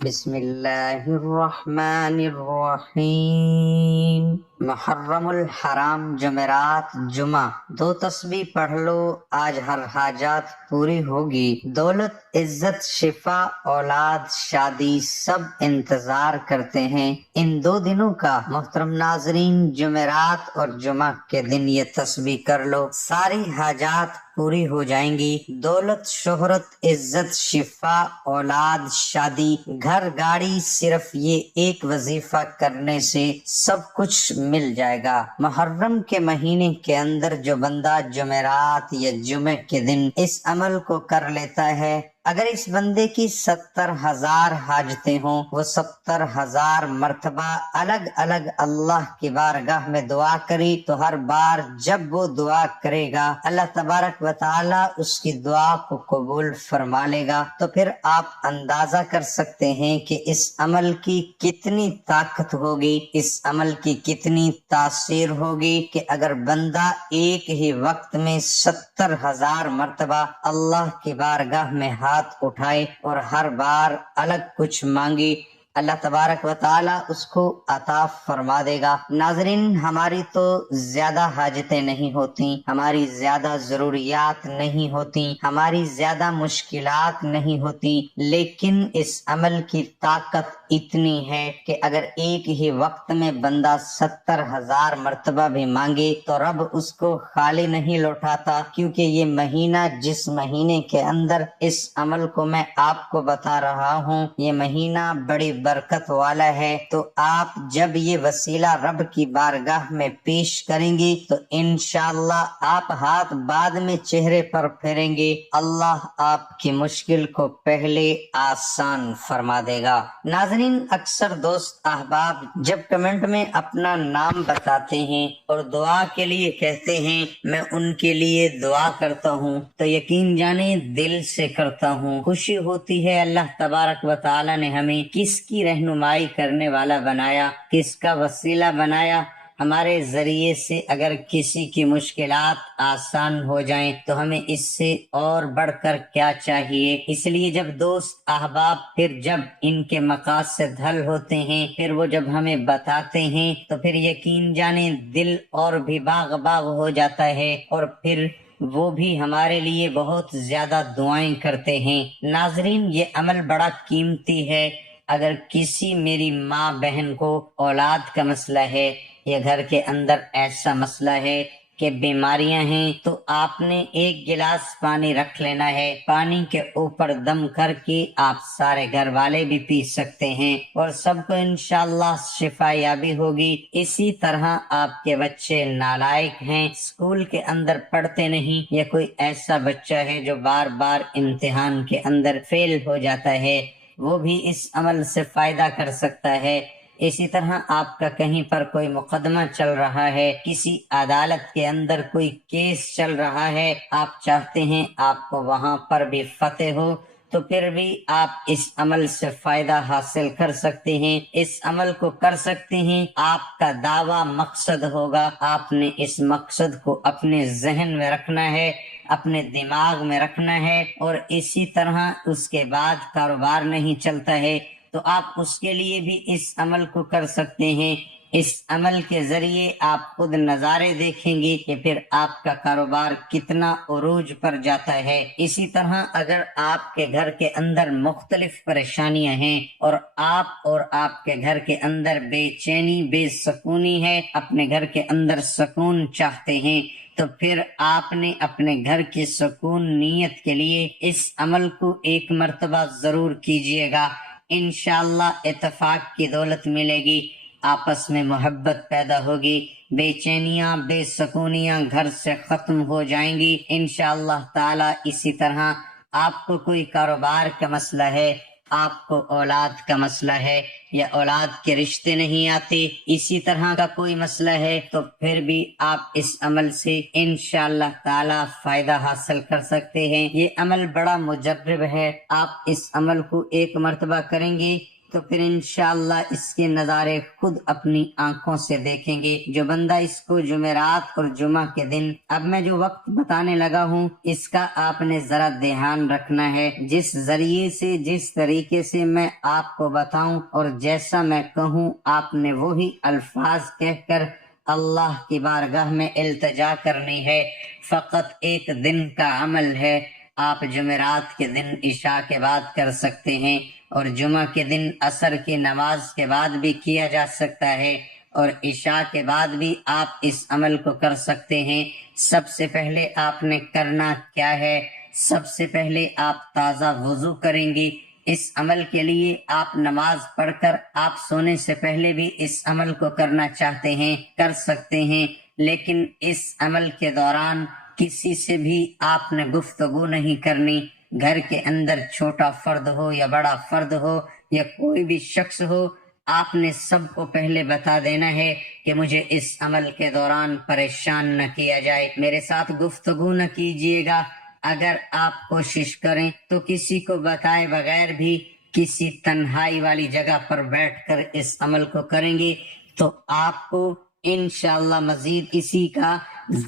بسم اللہ الرحمن الرحیم۔ محرم الحرام جمعرات جمعہ 2 تسبیح پڑھ لو، آج ہر حاجات پوری ہوگی۔ دولت، عزت، شفا، اولاد، شادی سب انتظار کرتے ہیں ان 2 دنوں کا۔ محترم ناظرین، جمعرات اور جمعہ کے دن یہ تسبیح کر لو، ساری حاجات پوری ہو جائیں گی۔ دولت، شہرت، عزت، شفا، اولاد، شادی، گھر، گاڑی، صرف یہ ایک وظیفہ کرنے سے سب کچھ مل جائے گا۔ محرم کے مہینے کے اندر جو بندہ جمعرات یا جمعے کے دن اس عمل کو کر لیتا ہے، اگر اس بندے کی 70,000 حاجتیں ہوں، وہ 70,000 مرتبہ الگ الگ اللہ کی بارگاہ میں دعا کری تو ہر بار جب وہ دعا کرے گا اللہ تبارک و تعالی اس کی دعا کو قبول فرما لے گا۔ تو پھر آپ اندازہ کر سکتے ہیں کہ اس عمل کی کتنی طاقت ہوگی، اس عمل کی کتنی تاثیر ہوگی کہ اگر بندہ ایک ہی وقت میں 70,000 مرتبہ اللہ کی بارگاہ میں ہاتھ اٹھائے اور ہر بار الگ کچھ مانگی، اللہ تبارک و تعالی اس کو عطا فرما دے گا۔ ناظرین، ہماری تو زیادہ حاجتیں نہیں ہوتی، ہماری زیادہ ضروریات نہیں ہوتی، ہماری زیادہ مشکلات نہیں ہوتی، لیکن اس عمل کی طاقت اتنی ہے کہ اگر ایک ہی وقت میں بندہ 70,000 مرتبہ بھی مانگے تو رب اس کو خالی نہیں لوٹاتا، کیونکہ یہ مہینہ جس مہینے کے اندر اس عمل کو میں آپ کو بتا رہا ہوں، یہ مہینہ بڑی برکت والا ہے۔ تو آپ جب یہ وسیلہ رب کی بارگاہ میں پیش کریں گی تو انشاءاللہ آپ ہاتھ بعد میں چہرے پر پھیریں گے، اللہ آپ کی مشکل کو پہلے آسان فرما دے گا۔ ناظرین، اکثر دوست احباب جب کمنٹ میں اپنا نام بتاتے ہیں اور دعا کے لیے کہتے ہیں میں ان کے لیے دعا کرتا ہوں، تو یقین جانیں دل سے کرتا ہوں، خوشی ہوتی ہے اللہ تبارک و تعالی نے ہمیں کس کی رہنمائی کرنے والا بنایا، کس کا وسیلہ بنایا۔ ہمارے ذریعے سے اگر کسی کی مشکلات آسان ہو جائیں تو ہمیں اس سے اور بڑھ کر کیا چاہیے۔ اس لیے جب دوست احباب پھر جب ان کے مقاصد حل ہوتے ہیں، پھر وہ جب ہمیں بتاتے ہیں تو پھر یقین جانیں دل اور بھی باغ باغ ہو جاتا ہے، اور پھر وہ بھی ہمارے لیے بہت زیادہ دعائیں کرتے ہیں۔ ناظرین، یہ عمل بڑا قیمتی ہے۔ اگر کسی میری ماں بہن کو اولاد کا مسئلہ ہے یا گھر کے اندر ایسا مسئلہ ہے کہ بیماریاں ہیں، تو آپ نے 1 گلاس پانی رکھ لینا ہے، پانی کے اوپر دم کر کے آپ سارے گھر والے بھی پی سکتے ہیں اور سب کو انشاءاللہ شفا یابی ہوگی۔ اسی طرح آپ کے بچے نالائق ہیں، اسکول کے اندر پڑھتے نہیں، یا کوئی ایسا بچہ ہے جو بار بار امتحان کے اندر فیل ہو جاتا ہے، وہ بھی اس عمل سے فائدہ کر سکتا ہے۔ اسی طرح آپ کا کہیں پر کوئی مقدمہ چل رہا ہے، کسی عدالت کے اندر کوئی کیس چل رہا ہے، آپ چاہتے ہیں آپ کو وہاں پر بھی فتح ہو، تو پھر بھی آپ اس عمل سے فائدہ حاصل کر سکتے ہیں، اس عمل کو کر سکتے ہیں۔ آپ کا دعویٰ مقصد ہوگا، آپ نے اس مقصد کو اپنے ذہن میں رکھنا ہے، اپنے دماغ میں رکھنا ہے، اور اسی طرح اس کے بعد کاروبار نہیں چلتا ہے تو آپ اس کے لیے بھی اس عمل کو کر سکتے ہیں۔ اس عمل کے ذریعے آپ خود نظارے دیکھیں گے کہ پھر آپ کا کاروبار کتنا عروج پر جاتا ہے۔ اسی طرح اگر آپ کے گھر کے اندر مختلف پریشانیاں ہیں اور آپ کے گھر کے اندر بے چینی، بے سکونی ہے، اپنے گھر کے اندر سکون چاہتے ہیں، تو پھر آپ نے اپنے گھر کی سکون نیت کے لیے اس عمل کو 1 مرتبہ ضرور کیجئے گا، انشاءاللہ اتفاق کی دولت ملے گی، آپس میں محبت پیدا ہوگی، بے چینیاں، بے سکونیاں گھر سے ختم ہو جائیں گی انشاءاللہ تعالی۔ اسی طرح آپ کو کوئی کاروبار کا مسئلہ ہے، آپ کو اولاد کا مسئلہ ہے یا اولاد کے رشتے نہیں آتے، اسی طرح کا کوئی مسئلہ ہے، تو پھر بھی آپ اس عمل سے انشاءاللہ تعالی فائدہ حاصل کر سکتے ہیں۔ یہ عمل بڑا مجرب ہے، آپ اس عمل کو 1 مرتبہ کریں گے، تو پھر انشاءاللہ اس کے نظارے خود اپنی آنکھوں سے دیکھیں گے۔ جو بندہ اس کو جمعرات اور جمعہ کے دن، اب میں جو وقت بتانے لگا ہوں اس کا آپ نے ذرا دھیان رکھنا ہے۔ جس ذریعے سے، جس طریقے سے میں آپ کو بتاؤں اور جیسا میں کہوں، آپ نے وہی الفاظ کہہ کر اللہ کی بارگاہ میں التجا کرنی ہے۔ فقط ایک دن کا عمل ہے۔ آپ جمعرات کے دن عشاء کے بعد کر سکتے ہیں، اور جمعہ کے دن عصر کی نماز کے بعد بھی کیا جا سکتا ہے، اور عشاء کے بعد بھی آپ اس عمل کو کر سکتے ہیں۔ سب سے پہلے آپ نے کرنا کیا ہے؟ سب سے پہلے آپ تازہ وضو کریں گی۔ اس عمل کے لیے آپ نماز پڑھ کر آپ سونے سے پہلے بھی اس عمل کو کرنا چاہتے ہیں، کر سکتے ہیں، لیکن اس عمل کے دوران کسی سے بھی آپ نے گفتگو نہیں کرنی۔ گھر کے اندر چھوٹا فرد ہو یا بڑا فرد ہو یا کوئی بھی شخص ہو، آپ نے سب کو پہلے بتا دینا ہے کہ مجھے اس عمل کے دوران پریشان نہ کیا جائے، میرے ساتھ گفتگو نہ کیجیے گا۔ اگر آپ کوشش کریں تو کسی کو بتائے بغیر بھی کسی تنہائی والی جگہ پر بیٹھ کر اس عمل کو کریں گے تو آپ کو انشاءاللہ مزید اسی کا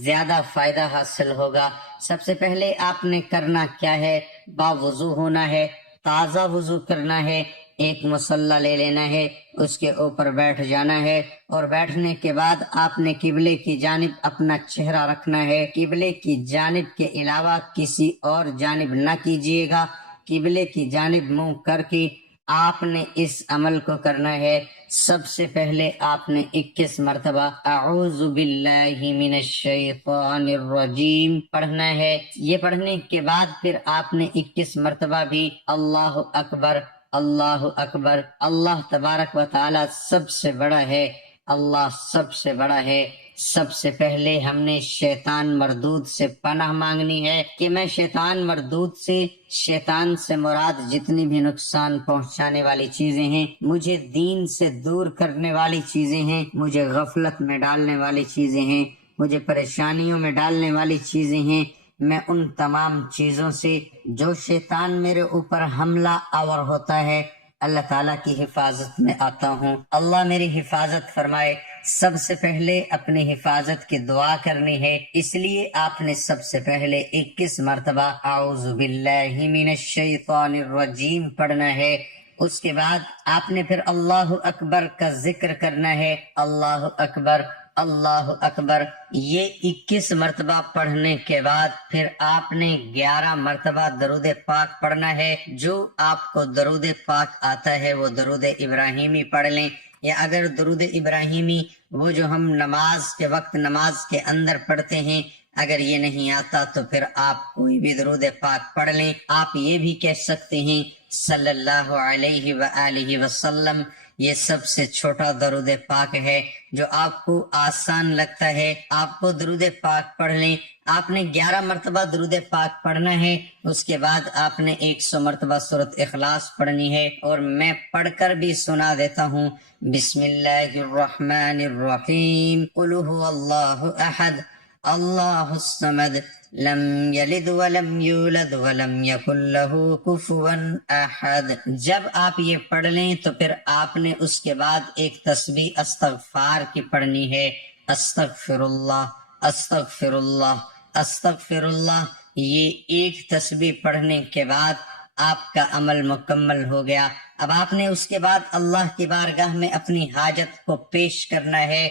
زیادہ فائدہ حاصل ہوگا۔ سب سے پہلے آپ نے کرنا کیا ہے؟ باوضو ہونا ہے، تازہ وضو کرنا ہے، ایک مصلی لے لینا ہے، اس کے اوپر بیٹھ جانا ہے، اور بیٹھنے کے بعد آپ نے قبلے کی جانب اپنا چہرہ رکھنا ہے۔ قبلے کی جانب کے علاوہ کسی اور جانب نہ کیجیے گا۔ قبلے کی جانب منہ کر کے آپ نے اس عمل کو کرنا ہے۔ سب سے پہلے آپ نے 21 مرتبہ اعوذ باللہ من الشیطان الرجیم پڑھنا ہے۔ یہ پڑھنے کے بعد پھر آپ نے 21 مرتبہ بھی اللہ اکبر، اللہ اکبر، اللہ تبارک و تعالی سب سے بڑا ہے، اللہ سب سے بڑا ہے۔ سب سے پہلے ہم نے شیطان مردود سے پناہ مانگنی ہے کہ میں شیطان مردود سے، شیطان سے مراد جتنی بھی نقصان پہنچانے والی چیزیں ہیں، مجھے دین سے دور کرنے والی چیزیں ہیں، مجھے غفلت میں ڈالنے والی چیزیں ہیں، مجھے پریشانیوں میں ڈالنے والی چیزیں ہیں، میں ان تمام چیزوں سے جو شیطان میرے اوپر حملہ آور ہوتا ہے، اللہ تعالیٰ کی حفاظت میں آتا ہوں۔ اللہ میری حفاظت فرمائے۔ سب سے پہلے اپنی حفاظت کی دعا کرنی ہے، اس لیے آپ نے سب سے پہلے 21 مرتبہ اعوذ باللہ من الشیطان الرجیم پڑھنا ہے۔ اس کے بعد آپ نے پھر اللہ اکبر کا ذکر کرنا ہے، اللہ اکبر، اللہ اکبر۔ یہ 21 مرتبہ پڑھنے کے بعد پھر آپ نے 11 مرتبہ درود پاک پڑھنا ہے۔ جو آپ کو درود پاک آتا ہے وہ درود ابراہیمی پڑھ لیں، یا اگر درود ابراہیمی وہ جو ہم نماز کے وقت نماز کے اندر پڑھتے ہیں، اگر یہ نہیں آتا تو پھر آپ کوئی بھی درود پاک پڑھ لیں۔ آپ یہ بھی کہہ سکتے ہیں صلی اللہ علیہ وآلہ وسلم، یہ سب سے چھوٹا درود پاک ہے جو آپ کو آسان لگتا ہے، آپ کو درود پاک پڑھ لیں۔ آپ نے 11 مرتبہ درود پاک پڑھنا ہے۔ اس کے بعد آپ نے 100 مرتبہ سورۃ اخلاص پڑھنی ہے، اور میں پڑھ کر بھی سنا دیتا ہوں۔ بسم اللہ الرحمن الرحیم، قل هو اللہ احد اللہ الصمد لم یلد ولم یولد ولم یکن لہ کفوا احد۔ جب آپ یہ پڑھ لیں تو پھر آپ نے اس کے بعد ایک تسبیح استغفار کی پڑھنی ہے، استغفر اللہ، استغفر اللہ، استغفر اللہ۔ یہ ایک تسبیح پڑھنے کے بعد آپ کا عمل مکمل ہو گیا۔ اب آپ نے اس کے بعد اللہ کی بارگاہ میں اپنی حاجت کو پیش کرنا ہے۔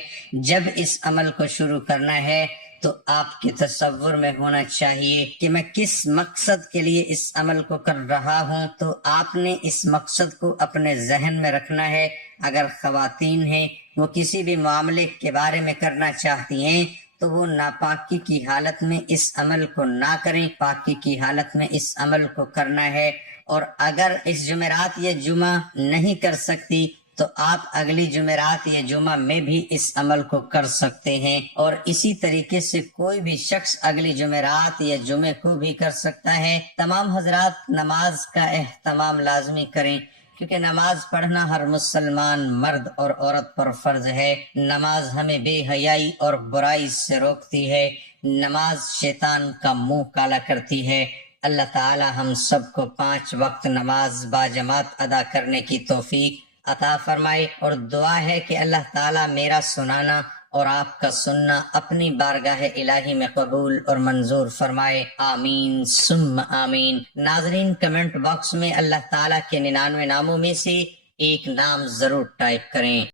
جب اس عمل کو شروع کرنا ہے تو آپ کے تصور میں ہونا چاہیے کہ میں کس مقصد کے لیے اس عمل کو کر رہا ہوں، تو آپ نے اس مقصد کو اپنے ذہن میں رکھنا ہے۔ اگر خواتین ہیں، وہ کسی بھی معاملے کے بارے میں کرنا چاہتی ہیں تو وہ ناپاکی کی حالت میں اس عمل کو نہ کریں، پاکی کی حالت میں اس عمل کو کرنا ہے۔ اور اگر اس جمعرات یا جمعہ نہیں کر سکتی تو آپ اگلی جمعرات یا جمعہ میں بھی اس عمل کو کر سکتے ہیں، اور اسی طریقے سے کوئی بھی شخص اگلی جمعرات یا جمعے کو بھی کر سکتا ہے۔ تمام حضرات نماز کا اہتمام لازمی کریں، کیونکہ نماز پڑھنا ہر مسلمان مرد اور عورت پر فرض ہے۔ نماز ہمیں بے حیائی اور برائی سے روکتی ہے، نماز شیطان کا منہ کالا کرتی ہے، اللہ تعالی ہم سب کو 5 وقت نماز باجماعت ادا کرنے کی توفیق عطا فرمائے، اور دعا ہے کہ اللہ تعالی میرا سنانا اور آپ کا سننا اپنی بارگاہ الہی میں قبول اور منظور فرمائے، آمین ثم آمین۔ ناظرین، کمنٹ باکس میں اللہ تعالیٰ کے 99 ناموں میں سے ایک نام ضرور ٹائپ کریں۔